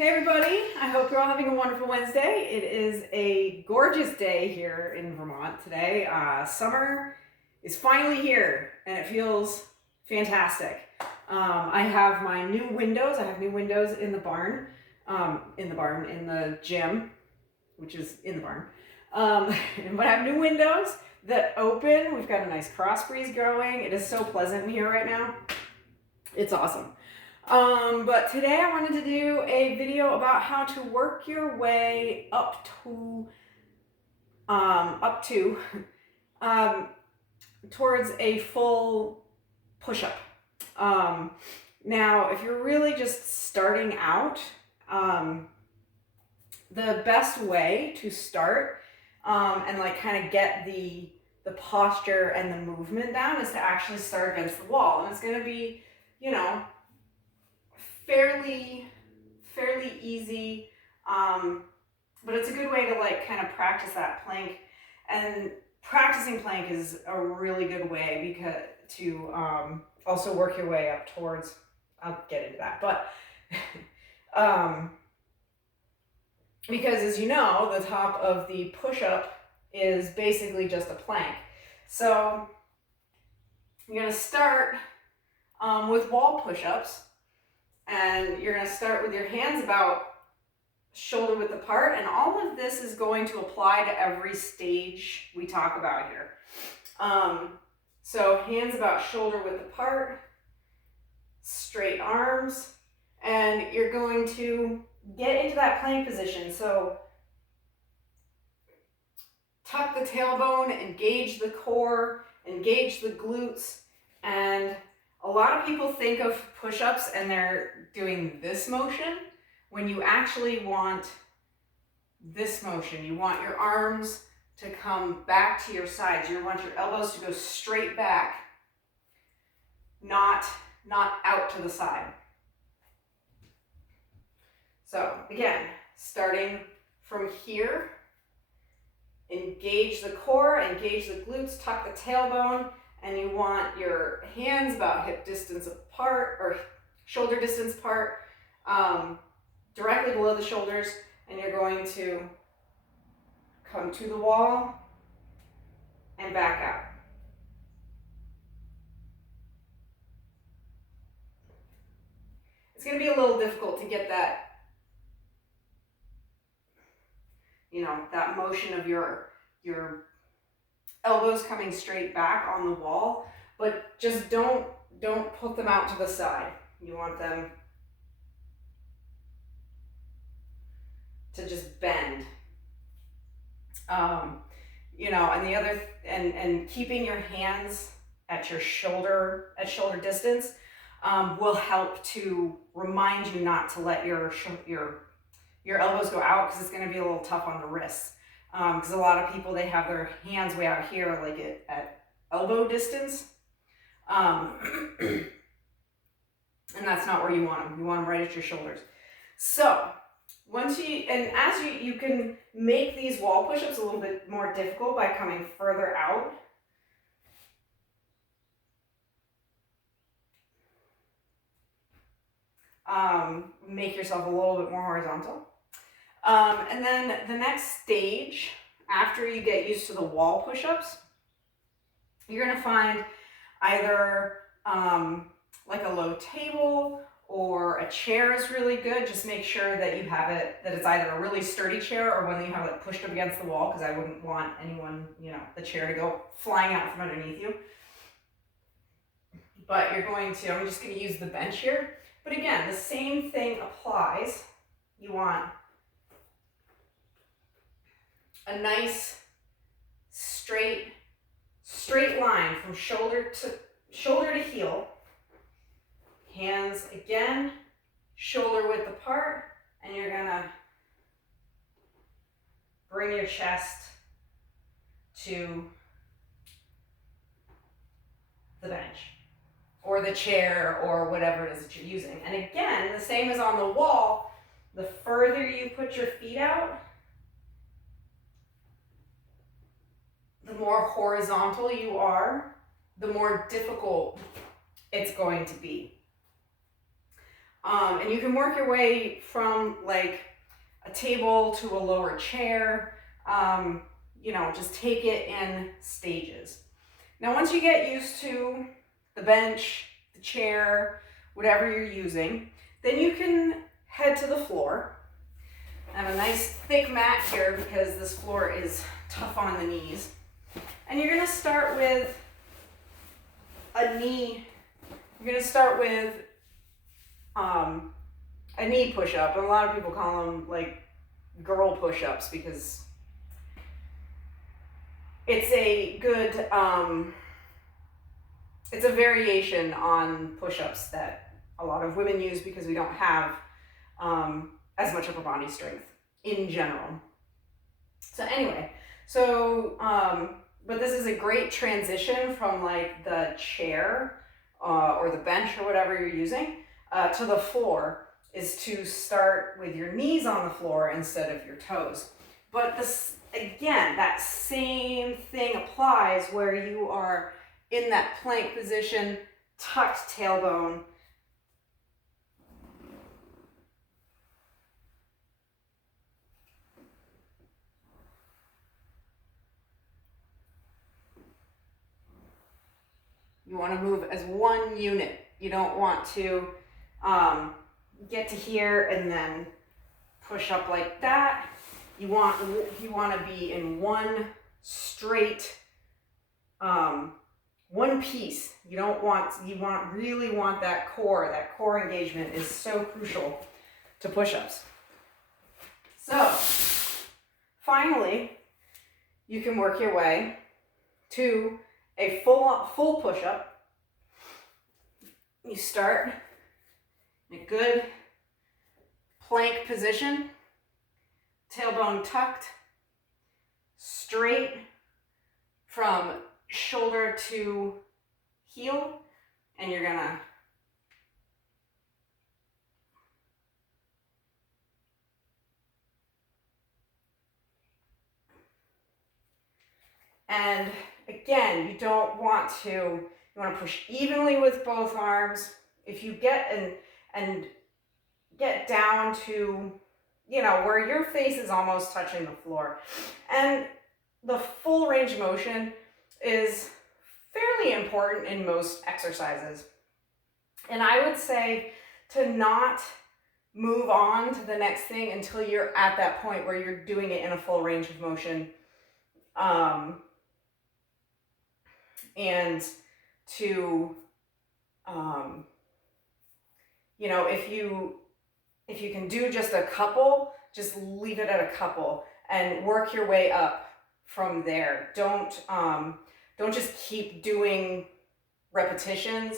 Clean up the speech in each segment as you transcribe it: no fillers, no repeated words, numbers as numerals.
Hey everybody, I hope you're all having a wonderful Wednesday. It is a gorgeous day here in Vermont today. Summer is finally here and it feels fantastic. I have my new windows. I have new windows in the barn, in the gym, which is in the barn. But I have new windows that open. We've got a nice cross breeze going. It is so pleasant in here right now. It's awesome. But today I wanted to do a video about how to work your way up to towards a full push-up. Now, if you're really just starting out, the best way to start and like kind of get the posture and the movement down is to actually start against the wall. And it's going to be, you know, fairly easy, but it's a good way to like kind of practice that plank. And practicing plank is a really good way because to also work your way up towards, I'll get into that, but because as you know, the top of the push-up is basically just a plank. So you're going to start with wall push-ups. And you're going to start with your hands about shoulder width apart. And all of this is going to apply to every stage we talk about here. So hands about shoulder width apart, straight arms, and you're going to get into that plank position. So tuck the tailbone, engage the core, engage the glutes, and a lot of people think of push-ups and they're doing this motion when you actually want this motion. You want your arms to come back to your sides. You want your elbows to go straight back, not out to the side. So again, starting from here, engage the core, engage the glutes, tuck the tailbone, and you want your hands about hip distance apart or shoulder distance apart, directly below the shoulders, and you're going to come to the wall and back out. It's going to be a little difficult to get that, you know, that motion of your elbows coming straight back on the wall, but just don't put them out to the side. You want them to just bend. You know, and the other and keeping your hands at your shoulder distance will help to remind you not to let your elbows go out, because it's going to be a little tough on the wrists. Because a lot of people, they have their hands way out here, like at elbow distance. And that's not where you want them. You want them right at your shoulders. So as you can make these wall push-ups a little bit more difficult by coming further out. Make yourself a little bit more horizontal. And then the next stage, after you get used to the wall push-ups, you're going to find either like a low table or a chair is really good. Just make sure that you have it, that it's either a really sturdy chair or one that you have like pushed up against the wall, because I wouldn't want anyone, you know, the chair to go flying out from underneath you. But I'm just going to use the bench here. But again, the same thing applies. You want a nice straight line from shoulder to heel. Hands again, shoulder width apart, and you're gonna bring your chest to the bench or the chair or whatever it is that you're using. And again, the same as on the wall, the further you put your feet out, the more horizontal you are, the more difficult it's going to be. And you can work your way from like a table to a lower chair. You know, just take it in stages. Now, once you get used to the bench, the chair, whatever you're using, then you can head to the floor. I have a nice thick mat here because this floor is tough on the knees. And you're gonna start with a knee. You're gonna start with a knee push-up. And a lot of people call them like girl push-ups because it's a good, it's a variation on push-ups that a lot of women use because we don't have as much upper body strength in general. So anyway, but this is a great transition from like the chair or the bench or whatever you're using to the floor, is to start with your knees on the floor instead of your toes. But this, again, that same thing applies where you are in that plank position, tucked tailbone. You want to move as one unit. You don't want to get to here and then push up like that. You want to be in one straight, one piece. Really want that core. That core engagement is so crucial to push-ups. So finally, you can work your way to a full push-up. You start in a good plank position, tailbone tucked, straight from shoulder to heel, and you're gonna and again, you want to push evenly with both arms. If you get and get down to, you know, where your face is almost touching the floor. And the full range of motion is fairly important in most exercises. And I would say to not move on to the next thing until you're at that point where you're doing it in a full range of motion. And to, you know, if you can do just a couple, just leave it at a couple and work your way up from there. Don't just keep doing repetitions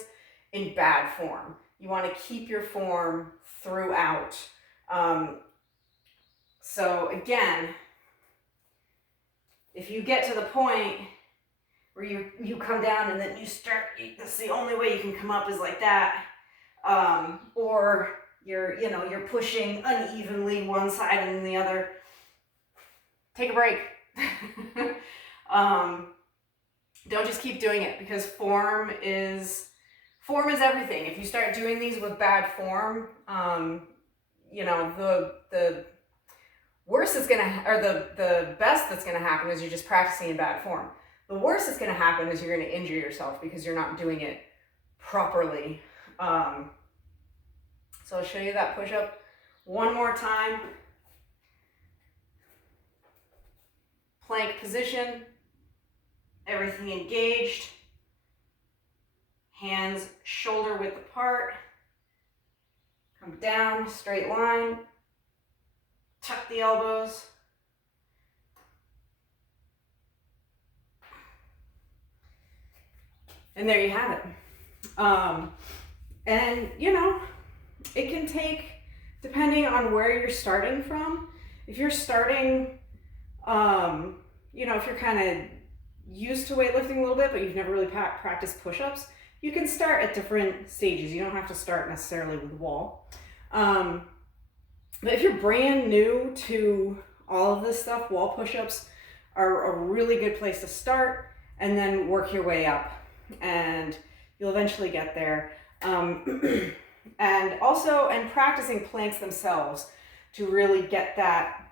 in bad form. You want to keep your form throughout. So again, if you get to the point where you come down and then you start, that's the only way you can come up is like that, or you're pushing unevenly one side and the other, take a break. Don't just keep doing it, because form is everything. If you start doing these with bad form, you know, the worst is gonna, or the best that's gonna happen is you're just practicing in bad form. The worst that's gonna happen is you're gonna injure yourself because you're not doing it properly. So I'll show you that push-up one more time. Plank position, everything engaged, hands shoulder width apart, come down, straight line, tuck the elbows, and there you have it. And you know, it can take, depending on where you're starting from, if you're starting, you know, if you're kind of used to weightlifting a little bit, but you've never really practiced push-ups, you can start at different stages. You don't have to start necessarily with wall. But if you're brand new to all of this stuff, wall push-ups are a really good place to start, and then work your way up, and you'll eventually get there. And also, and practicing planks themselves to really get that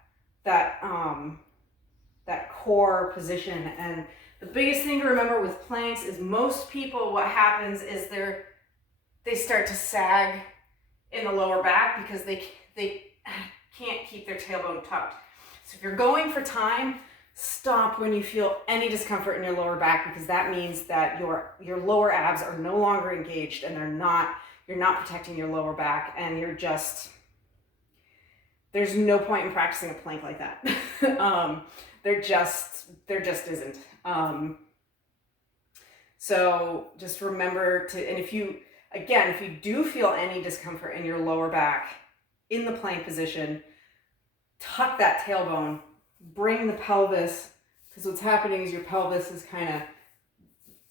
core position. And the biggest thing to remember with planks is most people, what happens is they start to sag in the lower back because they can't keep their tailbone tucked. So if you're going for time, stop when you feel any discomfort in your lower back, because that means that your lower abs are no longer engaged and you're not protecting your lower back, and there's no point in practicing a plank like that. There just isn't. So just remember to, and if you do feel any discomfort in your lower back in the plank position, tuck that tailbone, bring the pelvis, because what's happening is your pelvis is kind of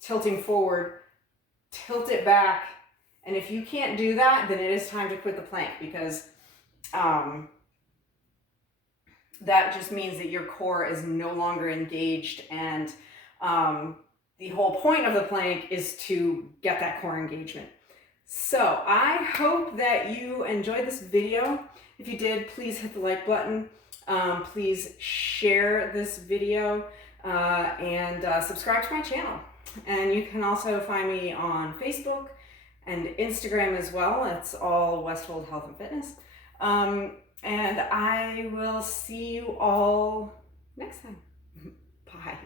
tilting forward, tilt it back. And if you can't do that, then it is time to quit the plank, because that just means that your core is no longer engaged, and the whole point of the plank is to get that core engagement. So I hope that you enjoyed this video. If you did, please hit the like button. Please share this video and subscribe to my channel. And you can also find me on Facebook and Instagram as well. It's all Westfold Health and Fitness. And I will see you all next time. Bye.